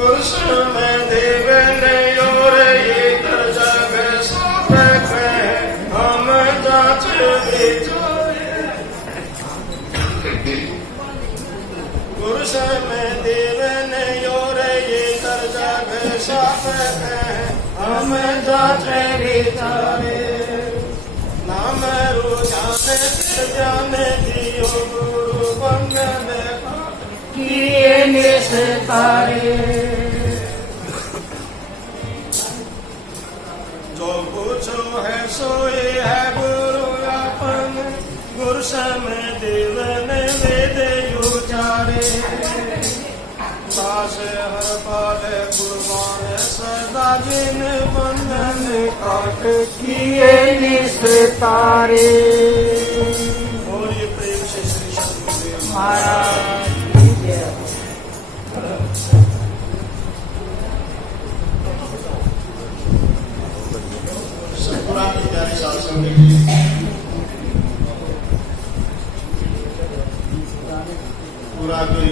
पुरुष में देव ने और ये कर जग सब हम जांच विचारे। पुरुष में देव ने और ये कर जग सब हम जांच विचारे। नाम रुझान ज्ञान दियो गुरु बंधन किए निस्तारे। जो पूछो है सोए है गुरु अपन, गुरु सम देवन वेद उचारे। दास हर पाल कुर्बान सदा जिन बंधन काट किए निस्तारे। और ये प्रेम से श्री सतगुरुदेव महाराज सतपुरा की प्यारी शासन पूरा के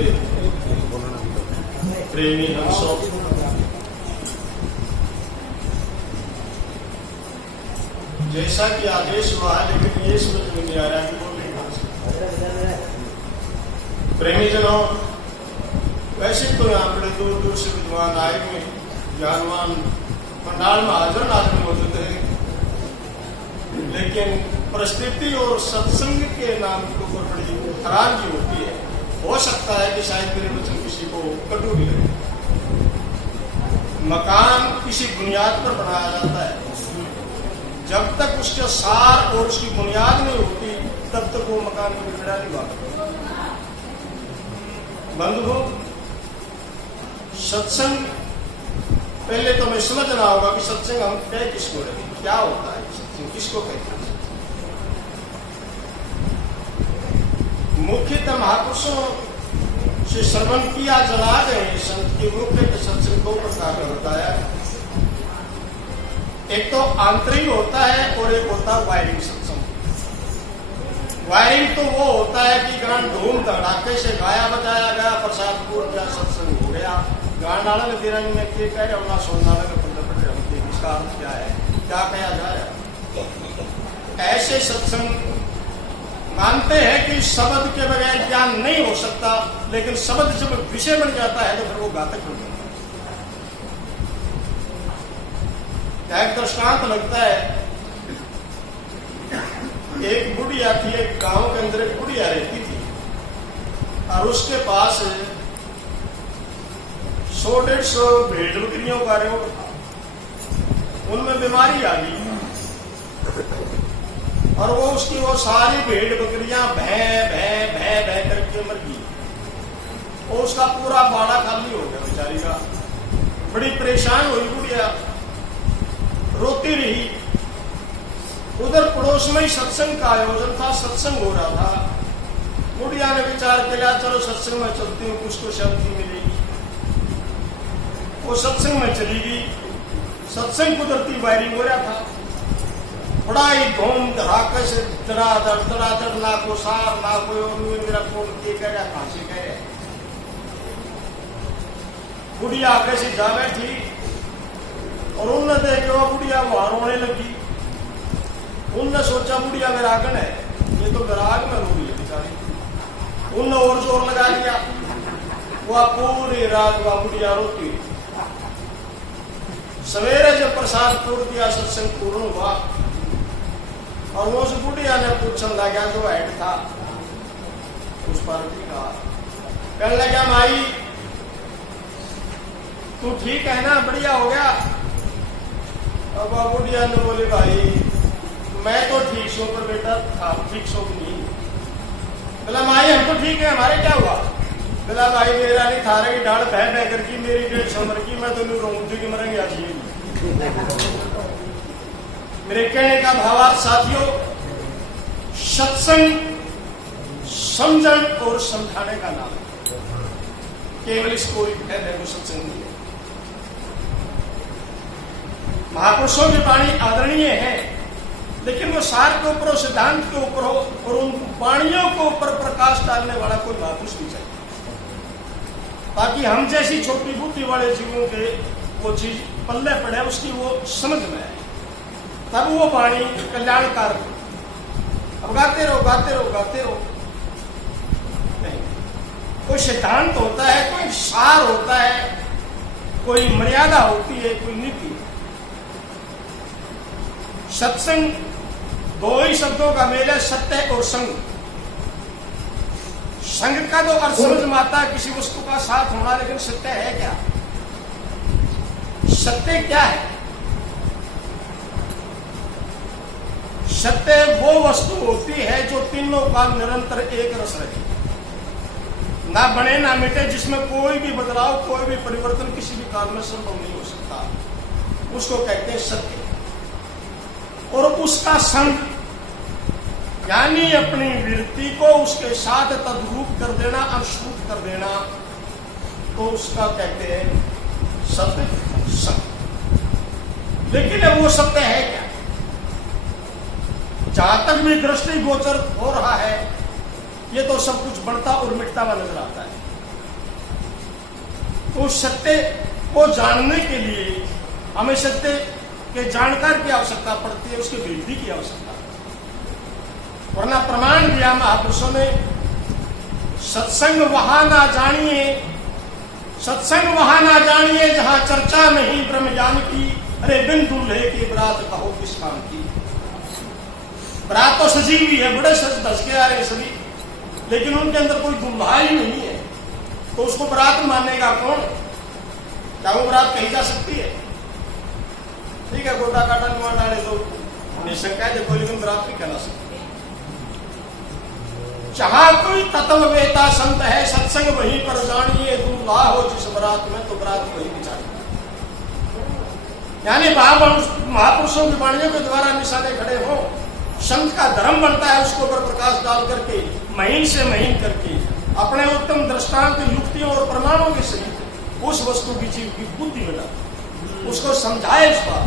प्रेमी हंसों जैसा कि आदेश हुआ है, लेकिन ये समझ में नहीं आ रहा कि बोले कहां से। प्रेमी जनों, वैसे तो यहाँ बड़े दूर दूर से विद्वान आए हुए, ज्ञानवान पंडाल में हाजिर आदमी मौजूद है, लेकिन परिस्थिति और सत्संग के नाम के ऊपर बड़ी हैरानगी होती है। हो सकता है कि शायद मेरे वचन किसी को कटु भी लगे। मकान किसी बुनियाद पर बनाया जाता है, जब तक उसके सार और उसकी बुनियाद नहीं होती तब तक वो मकान को बिगड़ा नहीं पाता। बंधुओं, सत्संग पहले तो हमें समझना होगा कि सत्संग हम कह किसको रहे, क्या होता है सत्संग, किसको कहते हैं। मुख्यतः महापुरुषों से श्रवण किया जला गए संत के मुख्य सत्संग दो प्रकार का होता है। एक तो आंतरिक होता है और एक होता है वायरिंग सत्संग। वायरिंग तो वो होता है कि गान धूम धड़ाके से गाया बजाया गया, प्रसाद पूर्ण गया, सत्संग हो गया। गान नाला में तेरा में के कह रहे होना, सोना में इसका अर्थ क्या है, क्या कहा जाए। ऐसे सत्संग मानते हैं कि शब्द के बगैर ज्ञान नहीं हो सकता, लेकिन शब्द जब विषय बन जाता है तो फिर वो घातक बन जाता है। एक दृष्टांत लगता है, एक बुढ़िया थी, एक गांव के अंदर एक बुढ़िया रहती थी और उसके पास 100-150 भेड़ बकरियों का रेवड़ था। उनमें बीमारी आ गई और वो उसकी वो सारी भेड़ बकरियां भै भै भै भै करके मर गई। और उसका पूरा बाड़ा खाली हो गया बेचारी का। बड़ी परेशान हुई बुढ़िया, रोती रही। उधर पड़ोस में ही सत्संग का आयोजन था, सत्संग हो रहा था। बुढ़िया ने विचार किया, चलो सत्संग में चलती हूँ, कुछ तो शांति मिलेगी। वो सत्संग में चली गई। सत्संग कुदरती वायरिंग हो रहा था, बड़ा ही धूम धड़ाके से धड़ाधड़, ना को सार ना कोई और मेरा कौन के कह रहा, कहां से कह रहा। बुढ़िया आगे से जा बैठी और उनने देखा बुढ़िया वहां रोने लगी। उनने सोचा बुढ़िया विरागन है, ये तो विराग में रो रही है बेचारी। उनने और जोर लगा दिया, वह पूरी रात वह बुढ़िया रोती। सवेरे जब प्रसाद तोड़ दिया, सत्संग पूर्ण हुआ और वो उस बुढ़िया ने पूछने लगा, जो हेड था उस पार्टी का, कहने लगा, माई तू ठीक है ना, बढ़िया हो गया। अब बुढ़िया ने बोले, भाई मैं तो ठीक सो, पर बेटा था ठीक सो नहीं। बोला, माई हम तो ठीक है, हमारे क्या हुआ। बोला, भाई मेरा नहीं था रही डाल बह बह करके मेरी 150 मर की, मैं तो नहीं रहूंगी कि मरेंगे आज। मेरे कहने का भावार्थ साथियों, सत्संग समझन और समझाने का नाम है। केवल इसको है वो सत्संग नहीं है। महापुरुषों की वाणी आदरणीय है, लेकिन वो सार के ऊपर, सिद्धांत के ऊपर हो और उन वाणियों के ऊपर प्रकाश डालने वाला कोई महापुरुष नहीं चाहिए। ताकि हम जैसी छोटी बुद्धि वाले जीवों के वो चीज पल्ले पड़े, उसकी वो समझ में आए, तब वो वाणी कल्याणकार। अब गाते रहो गाते रहो गाते रहो, नहीं, कोई सिद्धांत होता है, कोई सार होता है, कोई मर्यादा होती है, कोई नीति। सत्संग दो ही शब्दों का मेल है, सत्य और संग। संग का तो अर्थ समझ में आता है किसी वस्तु का साथ होना, लेकिन सत्य है क्या? सत्य क्या है? सत्य वो वस्तु होती है जो तीनों काल निरंतर एक रस रहे, ना बने ना मिटे, जिसमें कोई भी बदलाव, कोई भी परिवर्तन किसी भी काल में संभव नहीं हो सकता। उसको कहते हैं सत्य। और उसका संग यानी अपनी वृत्ति को उसके साथ तद्रूप कर देना, अनुरूप कर देना, तो उसका कहते हैं सत्य संग। लेकिन अब वो सत्य है क्या? जहां तक भी दृष्टि गोचर हो रहा है, ये तो सब कुछ बढ़ता और मिटता हुआ नजर आता है। तो सत्य को जानने के लिए हमें सत्य के जानकार की आवश्यकता पड़ती है, उसकी वृद्धि की आवश्यकता। वरना प्रमाण दिया महापुरुषों ने, सत्संग वहां ना जानिए, सत्संग वहां ना जानिए जहां चर्चा नहीं ब्रह्म ज्ञान की। अरे बिन दूल्हे की बरात कहो किस काम की। बरात तो सजी हुई है, बड़े सज धस के आ रहे सभी, लेकिन उनके अंदर कोई दूल्हा ही नहीं है, तो उसको बरात मानेगा कौन? क्या वो बरात कही जा सकती है? ठीक है, गोटा काटा निवार डाले तो निशंका है, कोई लेकिन बरात भी कहला सकती है। जहां कोई तत्ववेता संत है, सत्संग वहीं पर जानिए, दूल्हा हो जिस बरात में, तो बरात वहीं भी जानिए। यानी महापुरुषों की वाणियों के द्वारा निशाने खड़े हो, संत का धर्म बनता है उसके ऊपर प्रकाश डाल करके, महीन से महीन करके, अपने उत्तम दृष्टांत, युक्तियों और प्रमाणों के सहित उस वस्तु की जीव की बुद्धि बना, उसको समझाए इस बात,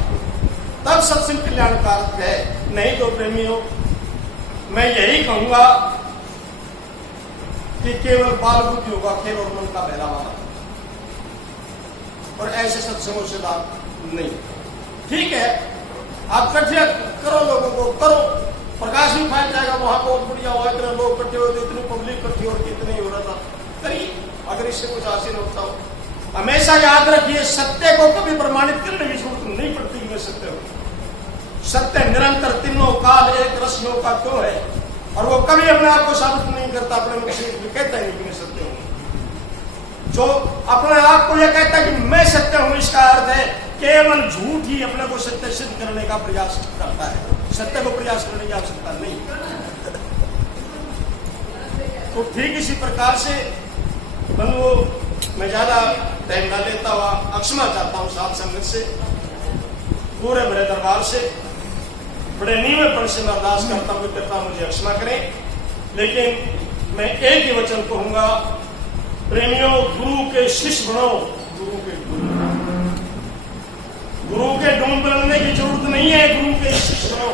तब सत्संग कल्याणकारक है। नहीं तो प्रेमियों, मैं यही कहूंगा कि केवल बाल बुद्धि होगा, खेल और मन का बहलावा, और ऐसे सत्संगों से लाभ नहीं। ठीक है, आप इकट्ठे करो, लोगों को करो, प्रकाश भी फैल जाएगा, वहां बहुत बढ़िया हुआ, इतने लोग इकट्ठे होते, इतनी पब्लिक इकट्ठी और कितने हो रहा था, करिए, अगर इससे कुछ हासिल होता हो। हमेशा याद रखिए, सत्य को कभी प्रमाणित करने की जरूरत नहीं पड़ती कि मैं सत्य हूं। सत्य निरंतर तीनों काल एक रस्मों का क्यों है, और वो कभी अपने आप को साबित नहीं करता, अपने मुख से कहता है कि मैं सत्य हूं। जो अपने आप को यह कहता है कि मैं सत्य हूं, इसका अर्थ है केवल झूठ ही अपने को सत्य सिद्ध करने का प्रयास करता है, सत्य को प्रयास करने की आवश्यकता नहीं। तो ठीक इसी प्रकार से बंधुओं, मैं ज्यादा टाइम ना लेता हुआ अक्षमा चाहता हूं साथ संगत से, पूरे मेरे दरबार से, बड़े नीवेपन से मैं अरदास करता हूं, कृपया मुझे अक्षमा करें। लेकिन मैं एक ही वचन कहूंगा, प्रेमियों, गुरु के शिष्य बनो, गुरु के डूम बनने की जरूरत नहीं है, गुरु के शिष्य बनो।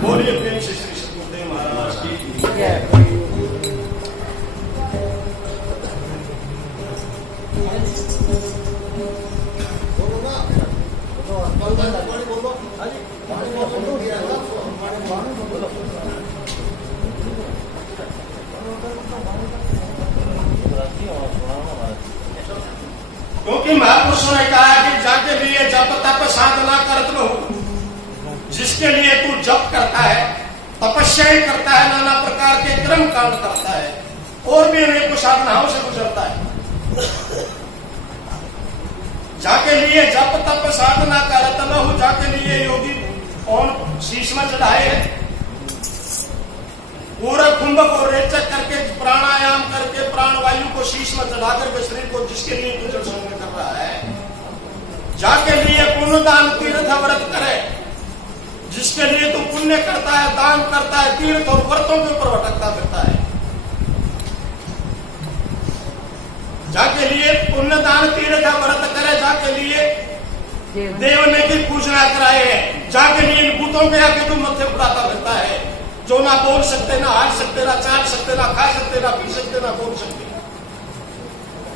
बोलिए प्रेम से श्री सतगुरुदेव महाराज की। क्योंकि महापुरुषों ने कहा कि जाके लिए जप तप साधना करत रहूं, जिसके लिए तू जप करता है, तपस्या करता है, नाना प्रकार के कर्म कांड करता है, और भी अनेक साधनाओं से गुजरता है, जाके लिए जप तप साधना करत रहूं, जाके लिए योगी और शीश में चढ़ाए है, पूरा कुंभ को रेचक करके, प्राणायाम करके, प्राणवायु को शीश में चढ़ा करके शरीर को, जिसके लिए तू जल संग कर रहा है, जाके लिए पुण्य दान तीर्थ व्रत करे, जिसके लिए तू पुण्य करता है, दान करता है, तीर्थ और व्रतों के ऊपर भटकता फिरता है, जाके लिए पुण्य दान तीर्थ व्रत करे, जाके लिए देवने की पूजना कराए, जाके लिए भूतों के आगे तू मत्थे उड़ाता फिरता है, जो ना बोल सकते, ना हार सकते, ना चाल सकते, ना खा सकते, ना पी सकते, ना बोल सकते,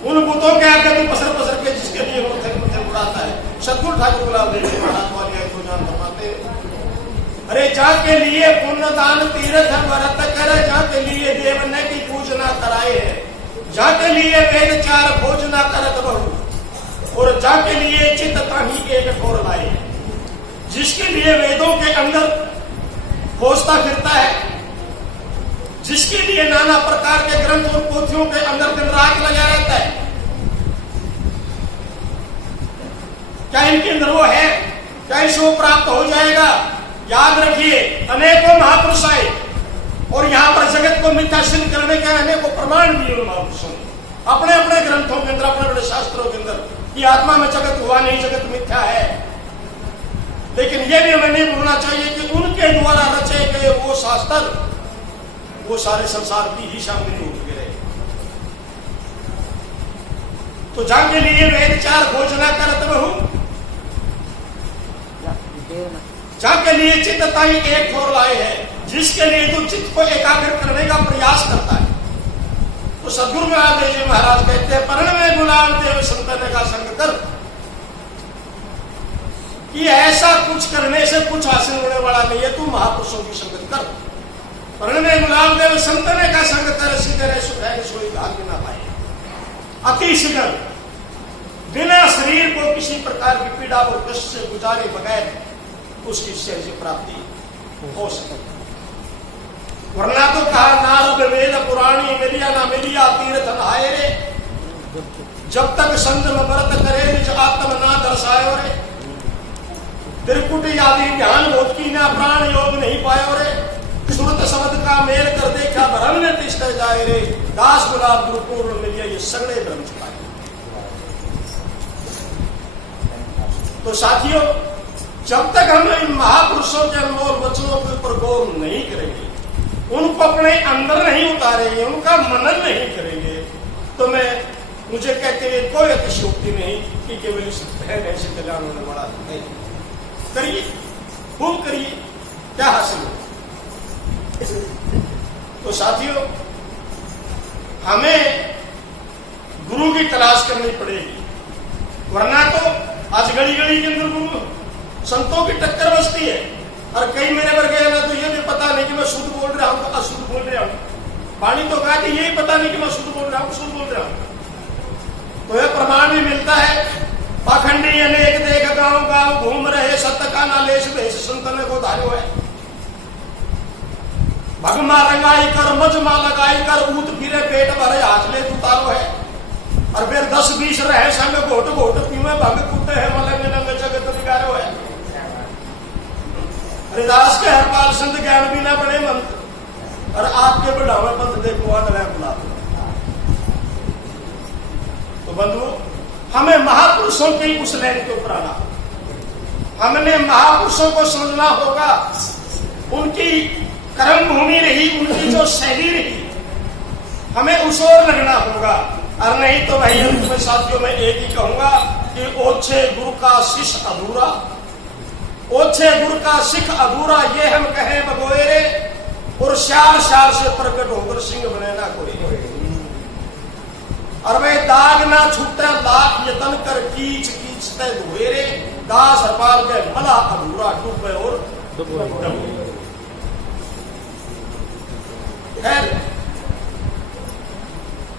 उन बुतों के आगे तू पसर पसर के जिसके लिए मत्थे मत्थे उड़ाता है। सतगुरु ठाकुर गुलाब देव जी महाराज वाली को जान फरमाते, अरे जाके लिए पुण्य दान तीर्थ व्रत करे, जाके लिए देव ने की पूजना कराए है, जाके लिए वेद चार भोजना करत बहु, और जाके लिए चित्त ताही एक ठोर लाए। जिसके लिए वेदों के अंदर खोजता फिरता है, जिसके लिए नाना प्रकार के ग्रंथ और पोथियों के अंदर दिन रात लगा रहता है, क्या इनके अंदर वो है? क्या इसको प्राप्त हो जाएगा? याद रखिए, अनेकों महापुरुष आए और यहाँ पर जगत को मिथ्या सिद्ध करने के अनेकों प्रमाण दिए उन महापुरुषों ने अपने अपने ग्रंथों के अंदर, अपने अपने शास्त्रों के अंदर, कि आत्मा में जगत हुआ नहीं, जगत मिथ्या है। लेकिन यह भी हमें नहीं भूलना चाहिए कि उनके द्वारा रचे गए वो शास्त्र, वो सारे संसार की ही सामग्री हो चुके रहे। तो जाके लिए वेद चार घोषणा करत रहूं, जाके लिए चित्त ताई एक ठोर लाए है, जिसके लिए तो चित्त को एकाग्र करने का प्रयास करता है। तो सदगुरु गुलाब देव जी महाराज कहते हैं, परण में गुलाब देव संतन का संग कर, कि ऐसा कुछ करने से कुछ हासिल होने वाला नहीं है, तू महापुरुषों की संगत कर। परण में गुलाब देव संतन का संग कर, सिगर सुख है सोई भाग्य ना पाए। अति शीघ्र बिना शरीर को किसी प्रकार की पीड़ा और कष्ट से गुजारे बगैर उसकी शरीर प्राप्ति हो सके। वरना तो कहा नारद वेद पुराणी मिलिया ना मिलिया तीर्थ नहाए रे, जब तक संयम व्रत करे निज आत्म ना दर्शायो रे, त्रिकुट आदि ध्यान भोग की ना प्राण योग नहीं पायो रे, सुरत शब्द का मेल कर देखा भ्रम ने तिष्ठ जाए रे, दास गुलाब गुरु पूर्ण मिलिया ये सगड़े भ्रम चुकाए। तो साथियों, जब तक हम इन महापुरुषों के अनमोल वचनों के ऊपर गौर नहीं करेंगे, उनको अपने अंदर नहीं उतारेंगे, उनका मनन नहीं करेंगे, तो मुझे कहते हुए कोई अतिशयोक्ति नहीं कि केवल इस ऐसे कल्याण होने वाला नहीं। करिए, खूब करिए, क्या हासिल हो। तो साथियों, हमें गुरु की तलाश करनी पड़ेगी, वरना तो आज गली गली के अंदर गुरु संतों की टक्कर बसती है। और कई मेरे वर्ग है ना, तो ये भी पता नहीं कि मैं शुद्ध बोल रहा हूं तो अशुद्ध बोल रहा हूं। वाणी तो कहा कि यही पता नहीं कि मैं शुद्ध बोल रहा हूं, शुद्ध बोल रहा हूं। तो यह प्रमाण भी मिलता है। पाखंडी अनेक देख गांव गांव घूम रहे, सत्य का नालेश भेष संतन को धारो है। भगमा रंगाई कर मजमा लगाई कर, ऊत फिरे पेट भरे हाथ ले उतारो है। और फिर 10-20 रहे संग घोट घोट पीवे भंग कुटे है, मलंग नंग जगत बिगारो है। हरिदास के हरपाल संत ज्ञान भी ना बने मंत्र, और आपके बढ़ावे पंथ देखो आदर गुलाब। तो बंधुओं, हमें महापुरुषों की उस लहर के ऊपर आना, हमने महापुरुषों को समझना होगा। उनकी कर्म भूमि रही, उनकी जो शैली रही, हमें उस ओर लगना होगा। और नहीं तो भाई अंत में साथियों में एक ही कहूंगा कि ओछे गुरु का शिष्य अधूरा, ओछे गुरु का सिख अधूरा, ये हम कहें बगोएरे, और शार शार से प्रकट होकर सिंह बने ना कोई। और वे दाग ना छूटे लाख यतन कर, कीच कीच ते धुएरे, दास हरपाल के मला अधूरा, डूबे और डूबे। खैर,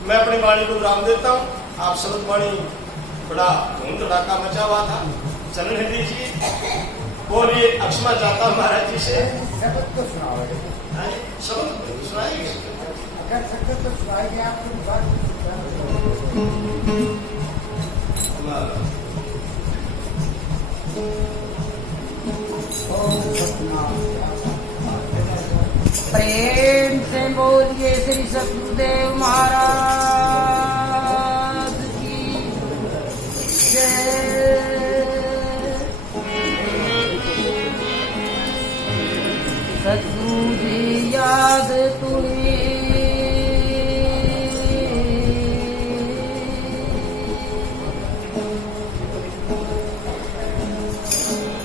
मैं अपनी वाणी को विराम देता हूं। आप शब्द वाणी बड़ा धूम धड़ाका मचा हुआ था, चलने दीजिए। बोलिए, अक्षमा चाहता महाराज जी से शब्द तो सुनाओगे, शब्द सुनाइए, अगर सकते तो सुनाइए आप। प्रेम से बोलिए श्री सतगुरुदेव महाराज की जय। सतगुरु जी याद तुम्हें,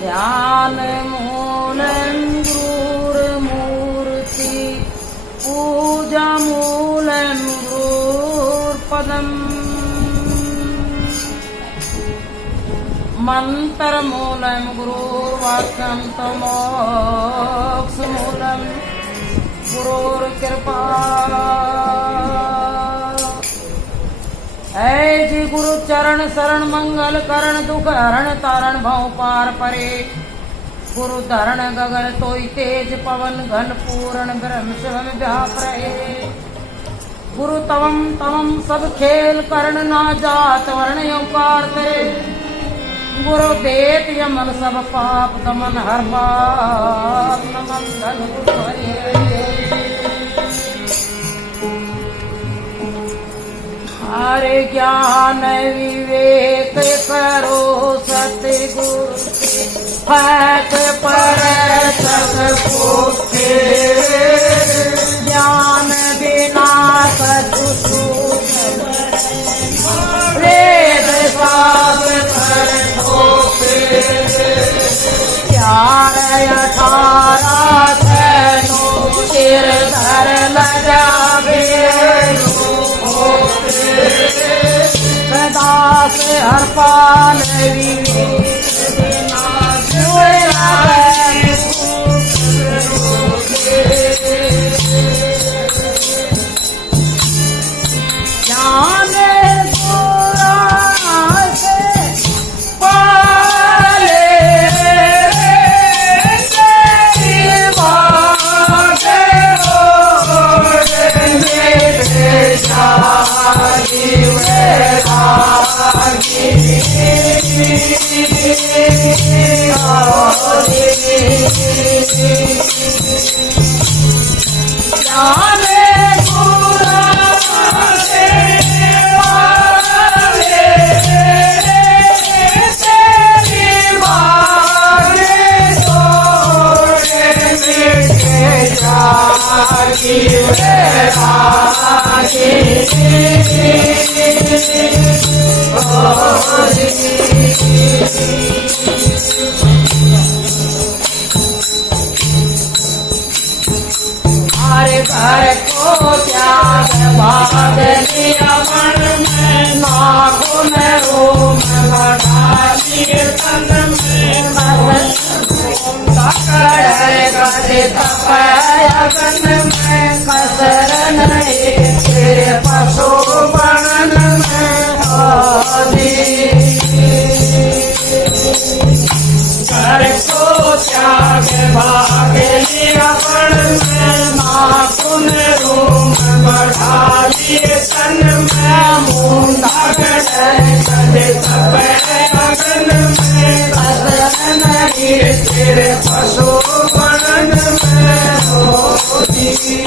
ध्यान मूलं गुरुर्मूर्ति, पूजा मूलं गुरुर्पदम्। मंत्र मूलम गुरुर्वाक्यम तमोक्ष मूलम गुरुर कृपा। ऐ गुरु चरण शरण मंगल करण दुख हरण तारण भव पार परे। गुरु धरण गगन तोय तेज पवन घन पूरण ब्रह्म शिवम व्याप रहे। गुरु तवम तवम सब खेल करण ना जात वर्ण योकार तेरे। गुरु देत यमन सब पाप दमन हर पाप नमन धन गुरु हरे। हरे ज्ञान विवेक करो सतगुरु फैक पर तक पोखे। ज्ञान बिना कछु वेद साध कर ठोके। प्यार 18 तैनो सिर धर लगावे। सदा से हर पाल हरे घर को त्याग भाग लिया मन में। नाखुन रोम बढ़ा कीर्तन में। करे तपयगन में। कसर नहीं तेरे पशु बनन में होली। घर को त्याग भाग लिया मन में। नाखुन रोम बढ़ा लिए तन में। मूंदा करे तपयगन में। कसर नहीं तेरे पशु बनन में होली।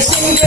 सिंह